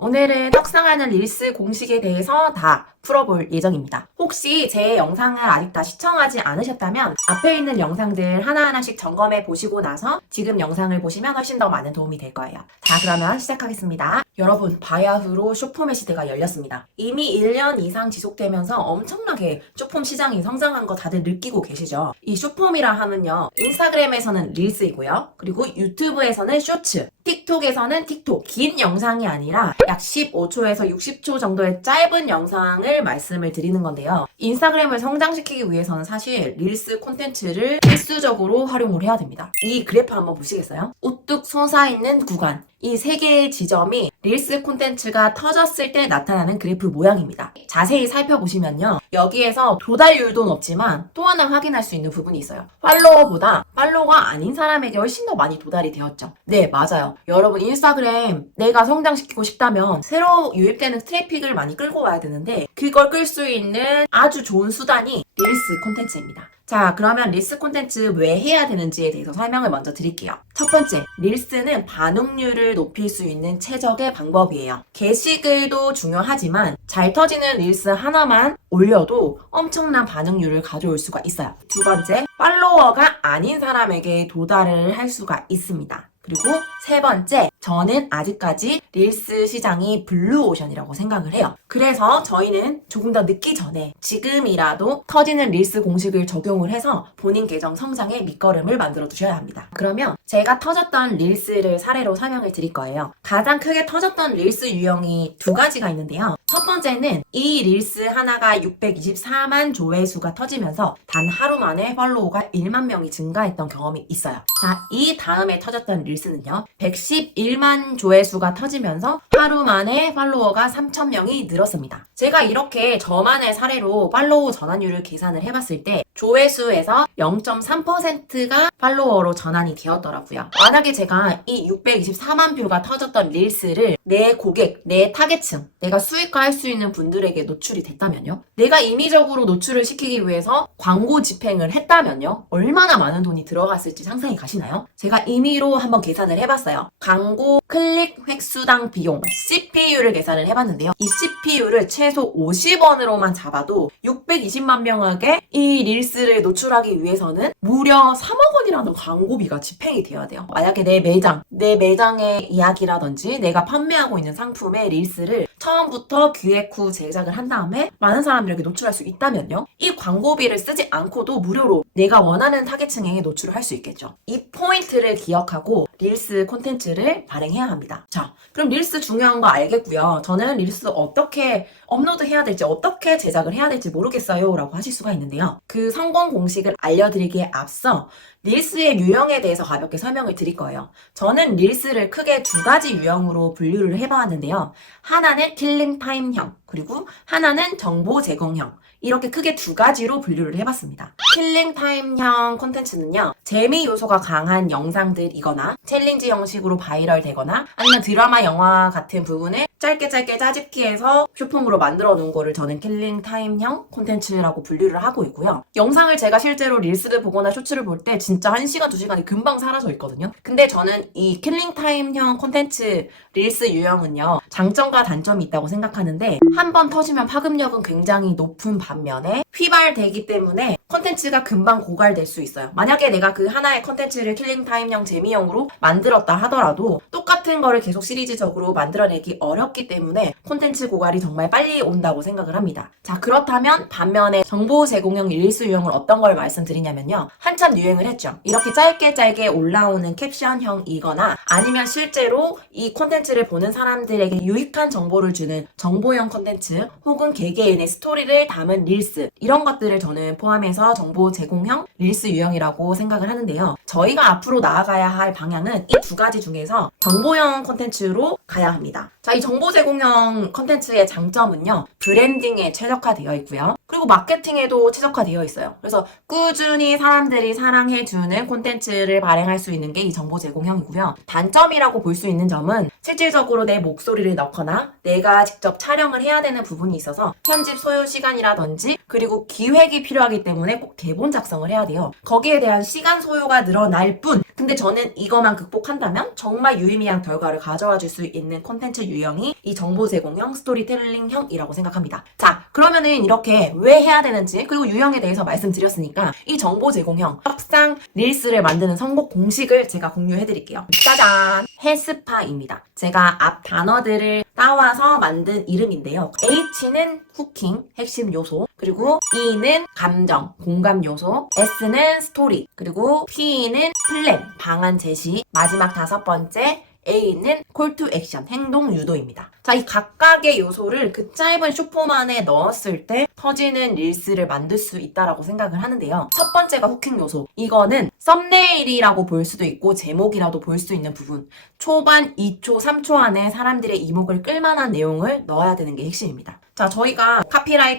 오늘은 떡상하는 릴스 공식에 대해서 다 풀어볼 예정입니다. 혹시 제 영상을 아직 다 시청하지 않으셨다면 앞에 있는 영상들 하나하나씩 점검해 보시고 나서 지금 영상을 보시면 훨씬 더 많은 도움이 될 거예요. 자, 그러면 시작하겠습니다. 여러분, 바야흐로 쇼폼의 시대가 열렸습니다. 이미 1년 이상 지속되면서 엄청나게 쇼폼 시장이 성장한 거 다들 느끼고 계시죠? 이 쇼폼이라 하면요, 인스타그램에서는 릴스이고요, 그리고 유튜브에서는 쇼츠, 틱톡에서는 틱톡, 긴 영상이 아니라 약 15초에서 60초 정도의 짧은 영상을 말씀을 드리는 건데요. 인스타그램을 성장시키기 위해서는 사실 릴스 콘텐츠를 필수적으로 활용을 해야 됩니다. 이 그래프 한번 보시겠어요? 우뚝 솟아있는 구간, 이 세 개의 지점이 릴스 콘텐츠가 터졌을 때 나타나는 그래프 모양입니다. 자세히 살펴보시면요, 여기에서 도달률도 높지만 또 하나 확인할 수 있는 부분이 있어요. 팔로워보다 팔로워가 아닌 사람에게 훨씬 더 많이 도달이 되었죠. 네, 맞아요. 여러분, 인스타그램 내가 성장시키고 싶다면 새로 유입되는 트래픽을 많이 끌고 와야 되는데, 그걸 끌 수 있는 아주 좋은 수단이 릴스 콘텐츠입니다. 자, 그러면 릴스 콘텐츠 왜 해야 되는지에 대해서 설명을 먼저 드릴게요. 첫 번째, 릴스는 반응률을 높일 수 있는 최적의 방법이에요. 게시글도 중요하지만 잘 터지는 릴스 하나만 올려도 엄청난 반응률을 가져올 수가 있어요. 두 번째, 팔로워가 아닌 사람에게 도달을 할 수가 있습니다. 그리고 세 번째, 저는 아직까지 릴스 시장이 블루오션이라고 생각을 해요. 그래서 저희는 조금 더 늦기 전에 지금이라도 터지는 릴스 공식을 적용을 해서 본인 계정 성장의 밑거름을 만들어 두셔야 합니다. 그러면 제가 터졌던 릴스를 사례로 설명을 드릴 거예요. 가장 크게 터졌던 릴스 유형이 두 가지가 있는데요. 첫 번째는 이 릴스 하나가 624만 조회수가 터지면서 단 하루 만에 팔로워가 1만 명이 증가했던 경험이 있어요. 자, 이 다음에 터졌던 릴스는요, 111만 조회수가 터지면서 하루 만에 팔로워가 3,000명이 늘었습니다. 제가 이렇게 저만의 사례로 팔로워 전환율을 계산을 해봤을 때 조회수에서 0.3%가 팔로워로 전환이 되었더라고요. 만약에 제가 이 624만 뷰가 터졌던 릴스를 내 고객, 내 타겟층, 내가 수익화할 수 있는 분들에게 노출이 됐다면요? 내가 임의적으로 노출을 시키기 위해서 광고 집행을 했다면요? 얼마나 많은 돈이 들어갔을지 상상이 가시나요? 제가 임의로 한번 계산을 해봤어요. 광고 클릭 획수당 비용 CPU를 계산을 해봤는데요. 이 CPU를 최소 50원으로만 잡아도 620만 명에게 이 릴스를 노출하기 위해서는 무려 3억 원이라는 광고비가 집행이 되어야 돼요. 만약에 내 매장의 이야기라든지 내가 판매하고 있는 상품의 릴스를 처음부터 기획 후 제작을 한 다음에 많은 사람들에게 노출할 수 있다면요, 이 광고비를 쓰지 않고도 무료로 내가 원하는 타겟층에게 노출을 할 수 있겠죠. 이 포인트를 기억하고 릴스 콘텐츠를 발행해야 합니다. 자, 그럼 릴스 중요한 거 알겠고요. 저는 릴스 어떻게 업로드해야 될지, 어떻게 제작을 해야 될지 모르겠어요 라고 하실 수가 있는데요. 그 성공 공식을 알려드리기에 앞서 릴스의 유형에 대해서 가볍게 설명을 드릴 거예요. 저는 릴스를 크게 두 가지 유형으로 분류를 해봤는데요. 하나는 킬링 타임형, 그리고 하나는 정보 제공형. 이렇게 크게 두 가지로 분류를 해봤습니다. 킬링 타임형 콘텐츠는요, 재미 요소가 강한 영상들이거나 챌린지 형식으로 바이럴 되거나 아니면 드라마, 영화 같은 부분을 짧게 짜집기해서 쇼폼으로 만들어 놓은 거를 저는 킬링 타임형 콘텐츠라고 분류를 하고 있고요. 영상을 제가 실제로 릴스를 보거나 쇼츠를 볼 때 진짜 1시간, 2시간이 금방 사라져 있거든요. 근데 저는 이 킬링 타임형 콘텐츠 릴스 유형은요, 장점과 단점이 있다고 생각하는데, 한 번 터지면 파급력은 굉장히 높은 반면에 휘발되기 때문에 콘텐츠가 금방 고갈될 수 있어요. 만약에 내가 그 하나의 콘텐츠를 킬링 타임형, 재미형으로 만들었다 하더라도 똑같은 거를 계속 시리즈적으로 만들어내기 어렵기 때문에 콘텐츠 고갈이 정말 빨리 온다고 생각을 합니다. 자, 그렇다면 반면에 정보 제공형 릴스 유형을 어떤 걸 말씀드리냐면요, 한참 유행을 했죠. 이렇게 짧게 올라오는 캡션형이거나 아니면 실제로 이 콘텐츠를 보는 사람들에게 유익한 정보를 주는 정보형 콘텐츠 혹은 개개인의 스토리를 담은 릴스, 이런 것들을 저는 포함해서 정보 제공형 릴스 유형이라고 생각을 하는데요. 저희가 앞으로 나아가야 할 방향은 이 두 가지 중에서 정보형 콘텐츠로 가야 합니다. 자, 이 정보 제공형 콘텐츠의 장점은요, 브랜딩에 최적화되어 있고요. 그리고 마케팅에도 최적화되어 있어요. 그래서 꾸준히 사람들이 사랑해주는 콘텐츠를 발행할 수 있는 게 이 정보 제공형이고요. 단점이라고 볼 수 있는 점은 실질적으로 내 목소리를 넣거나 내가 직접 촬영을 해야 되는 부분이 있어서 편집 소요 시간이라든지 그리고 기획이 필요하기 때문에 꼭 대본 작성을 해야 돼요. 거기에 대한 시간 소요가 늘어날 뿐. 근데 저는 이거만 극복한다면 정말 유의미한 결과를 가져와 줄 수 있는 콘텐츠 유형이 이 정보 제공형 스토리텔링형이라고 생각합니다. 자, 그러면은 이렇게 왜 해야 되는지 그리고 유형에 대해서 말씀드렸으니까 이 정보 제공형 떡상 릴스를 만드는 선곡 공식을 제가 공유해 드릴게요. 짜잔! 헤스파입니다. 제가 앞 단어들을 따와서 만든 이름인데요. H는 후킹, 핵심 요소, 그리고 E는 감정, 공감 요소, S는 스토리, 그리고 P는 플랜, 방안 제시, 마지막 5번째 A는 콜 투 액션, 행동 유도입니다. 자, 이 각각의 요소를 그 짧은 쇼폼 안에 넣었을 때 터지는 릴스를 만들 수 있다라고 생각을 하는데요. 첫 번째가 후킹 요소. 이거는 썸네일이라고 볼 수도 있고 제목이라도 볼 수 있는 부분. 초반 2초, 3초 안에 사람들의 이목을 끌만한 내용을 넣어야 되는 게 핵심입니다. 자, 저희가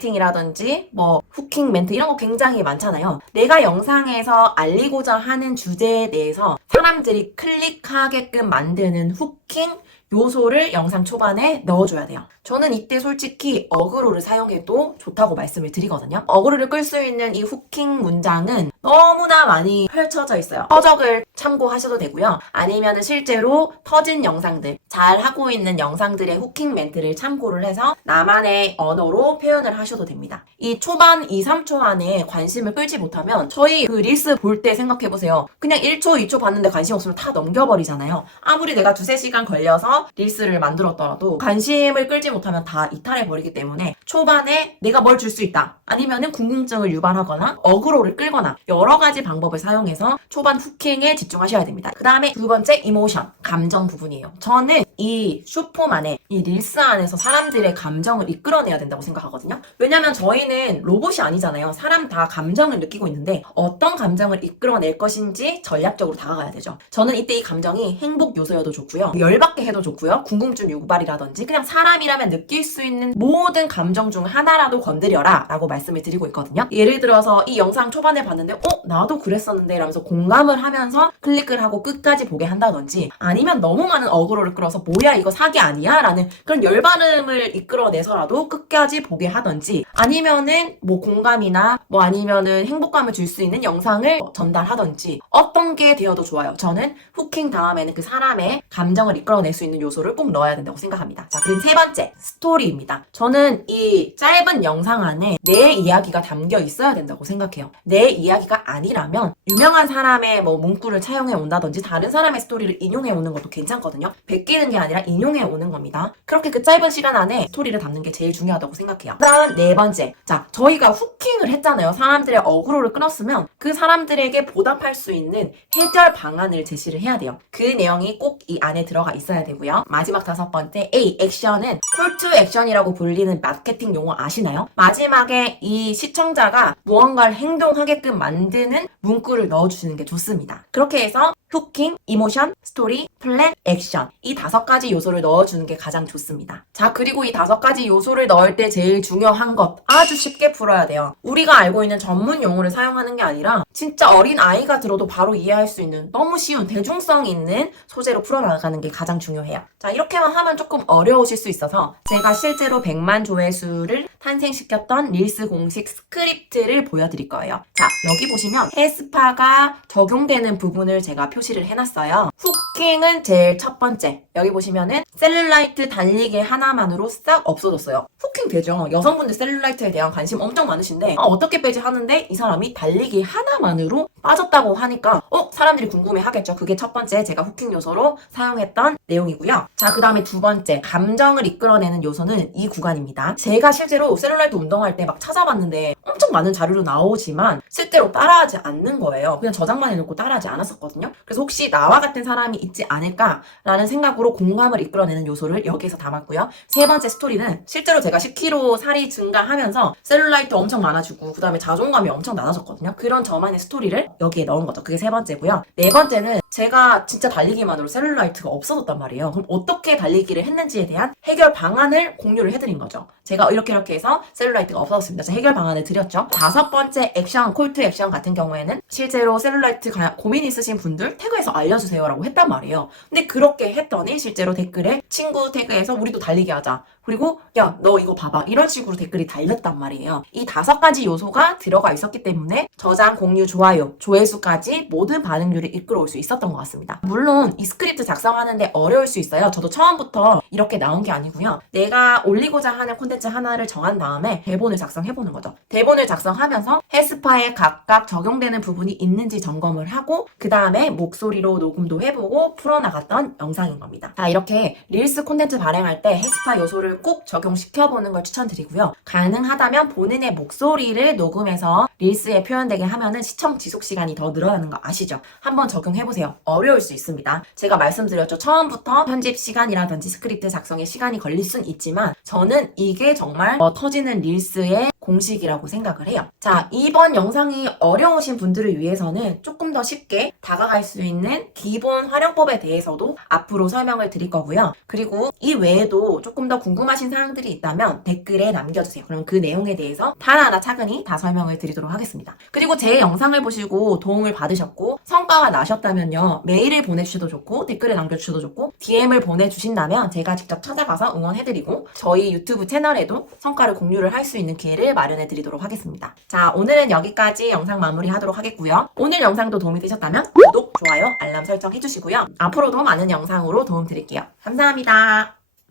카피라이팅이라든지 뭐 후킹 멘트 이런 거 굉장히 많잖아요. 내가 영상에서 알리고자 하는 주제에 대해서 사람들이 클릭하게끔 만드는 후킹 요소를 영상 초반에 넣어줘야 돼요. 저는 이때 솔직히 어그로를 사용해도 좋다고 말씀을 드리거든요. 어그로를 끌 수 있는 이 후킹 문장은 너무나 많이 펼쳐져 있어요. 서적을 참고하셔도 되고요. 아니면 실제로 터진 영상들, 잘 하고 있는 영상들의 후킹 멘트를 참고를 해서 나만의 언어로 표현을 하셔도 됩니다. 이 초반 2, 3초 안에 관심을 끌지 못하면 저희 그 릴스 볼 때 생각해보세요. 그냥 1초, 2초 봤는데 관심 없으면 다 넘겨버리잖아요. 아무리 내가 2~3시간 걸려서 릴스를 만들었더라도 관심을 끌지 못하면 다 이탈해버리기 때문에 초반에 내가 뭘 줄 수 있다. 아니면은 궁금증을 유발하거나 어그로를 끌거나 여러 가지 방법을 사용해서 초반 후킹에 집중하셔야 됩니다. 그 다음에 두 번째 이모션, 감정 부분이에요. 저는 이 쇼폼 안에, 이 릴스 안에서 사람들의 감정을 이끌어내야 된다고 생각하거든요. 왜냐면 저희는 로봇이 아니잖아요. 사람 다 감정을 느끼고 있는데 어떤 감정을 이끌어낼 것인지 전략적으로 다가가야 되죠. 저는 이때 이 감정이 행복 요소여도 좋고요. 열받게 해도 좋고요. 궁금증 유발이라든지 그냥 사람이라면 느낄 수 있는 모든 감정 중 하나라도 건드려라 라고 말씀을 드리고 있거든요. 예를 들어서 이 영상 초반에 봤는데 나도 그랬었는데 라면서 공감을 하면서 클릭을 하고 끝까지 보게 한다든지 아니면 너무 많은 어그로를 끌어서 뭐야 이거 사기 아니야? 라는 그런 열반음을 이끌어내서라도 끝까지 보게 하든지 아니면은 뭐 공감이나 뭐 아니면은 행복감을 줄 수 있는 영상을 전달하든지 어떤 게 되어도 좋아요. 저는 후킹 다음에는 그 사람의 감정을 이끌어낼 수 있는 요소를 꼭 넣어야 된다고 생각합니다. 자, 그리고 세 번째, 스토리입니다. 저는 이 짧은 영상 안에 내 이야기가 담겨 있어야 된다고 생각해요. 내 이야기가 아니라면 유명한 사람의 뭐 문구를 차용해 온다든지 다른 사람의 스토리를 인용해 오는 것도 괜찮거든요. 베끼는 게 아니라 인용해 오는 겁니다. 그렇게 그 짧은 시간 안에 스토리를 담는 게 제일 중요하다고 생각해요. 그다음 네 번째, 자, 저희가 후킹을 했잖아요. 사람들의 어그로를 끊었으면 그 사람들에게 보답할 수 있는 해결 방안을 제시를 해야 돼요. 그 내용이 꼭 이 안에 들어가 있어야 되고요. 마지막 5번째, A, 액션은 콜 투 액션이라고 불리는 마케팅 용어 아시나요? 마지막에 이 시청자가 무언가를 행동하게끔 만드는 문구를 넣어주시는 게 좋습니다. 그렇게 해서 후킹, 이모션, 스토리, 플랜, 액션 이 5가지 요소를 넣어주는 게 가장 좋습니다. 자, 그리고 이 5가지 요소를 넣을 때 제일 중요한 것 아주 쉽게 풀어야 돼요. 우리가 알고 있는 전문 용어를 사용하는 게 아니라 진짜 어린 아이가 들어도 바로 이해할 수 있는 너무 쉬운 대중성 있는 소재로 풀어나가는 게 가장 중요해요. 자, 이렇게만 하면 조금 어려우실 수 있어서 제가 실제로 100만 조회수를 탄생시켰던 릴스 공식 스크립트를 보여드릴 거예요. 자, 여기 보시면 헤스파가 적용되는 부분을 제가 표시를 해놨어요. 후킹은 제일 첫 번째. 여기 보시면은 셀룰라이트 달리기 하나만으로 싹 없어졌어요. 후킹 되죠. 여성분들 셀룰라이트에 대한 관심 엄청 많으신데 어떻게 빼지 하는데 이 사람이 달리기 하나만으로 빠졌다고 하니까 사람들이 궁금해 하겠죠. 그게 첫 번째 제가 후킹 요소로 사용했던 내용이고요. 자, 그 다음에 두 번째 감정을 이끌어내는 요소는 이 구간입니다. 제가 실제로 셀룰라이트 운동할 때 막 찾아봤는데 엄청 많은 자료로 나오지만 실제로 따라하지 않는 거예요. 그냥 저장만 해놓고 따라하지 않았었거든요. 그래서 혹시 나와 같은 사람이 있지 않을까라는 생각으로 공감을 이끌어내는 요소를 여기에서 담았고요. 세 번째 스토리는 실제로 제가 10kg 살이 증가하면서 셀룰라이트 엄청 많아지고 그 다음에 자존감이 엄청 낮아졌거든요. 그런 저만의 스토리를 여기에 넣은 거죠. 그게 세 번째고요. 네 번째는 제가 진짜 달리기만으로 셀룰라이트가 없어졌단 말이에요. 그럼 어떻게 달리기를 했는지에 대한 해결 방안을 공유를 해드린 거죠. 제가 이렇게 해서 셀룰라이트가 없어졌습니다. 제가 해결 방안을 드렸죠. 5번째 액션, 콜투 액션 같은 경우에는 실제로 셀룰라이트 고민 있으신 분들 태그에서 알려주세요 라고 했단 말이에요. 근데 그렇게 했더니 실제로 댓글에 친구 태그에서 우리도 달리기 하자. 그리고 야, 너 이거 봐봐. 이런 식으로 댓글이 달렸단 말이에요. 이 5가지 요소가 들어가 있었기 때문에 저장, 공유, 좋아요, 조회수까지 모든 반응률을 이끌어올 수 있었던 것 같습니다. 물론 이 스크립트 작성하는데 어려울 수 있어요. 저도 처음부터 이렇게 나온 게 아니고요. 내가 올리고자 하는 콘텐츠 하나를 정한 다음에 대본을 작성해보는 거죠. 대본을 작성하면서 헬스파에 각각 적용되는 부분이 있는지 점검을 하고 그 다음에 목소리로 녹음도 해보고 풀어나갔던 영상인 겁니다. 자, 이렇게 릴스 콘텐츠 발행할 때 헬스파 요소를 꼭 적용시켜보는 걸 추천드리고요. 가능하다면 본인의 목소리를 녹음해서 릴스에 표현되게 하면은 시청 지속 시간이 더 늘어나는 거 아시죠? 한번 적용해보세요. 어려울 수 있습니다. 제가 말씀드렸죠. 처음부터 편집 시간이라든지 스크립트 작성에 시간이 걸릴 순 있지만 저는 이게 정말 터지는 릴스의 공식이라고 생각을 해요. 자, 이번 영상이 어려우신 분들을 위해서는 조금 더 쉽게 다가갈 수 있는 기본 활용법에 대해서도 앞으로 설명을 드릴 거고요. 그리고 이 외에도 조금 더 궁금하신 사항들이 있다면 댓글에 남겨주세요. 그럼 그 내용에 대해서 하나하나 차근히 다 설명을 드리도록 하겠습니다. 그리고 제 영상을 보시고 도움을 받으셨고 성과가 나셨다면요. 메일을 보내주셔도 좋고 댓글에 남겨주셔도 좋고 DM을 보내주신다면 제가 직접 찾아가서 응원해드리고 저희 유튜브 채널에도 성과를 공유를 할 수 있는 기회를 마련해 드리도록 하겠습니다. 자, 오늘은 여기까지 영상 마무리하도록 하겠고요. 오늘 영상도 도움이 되셨다면 구독, 좋아요, 알람 설정 해주시고요. 앞으로도 많은 영상으로 도움 드릴게요. 감사합니다.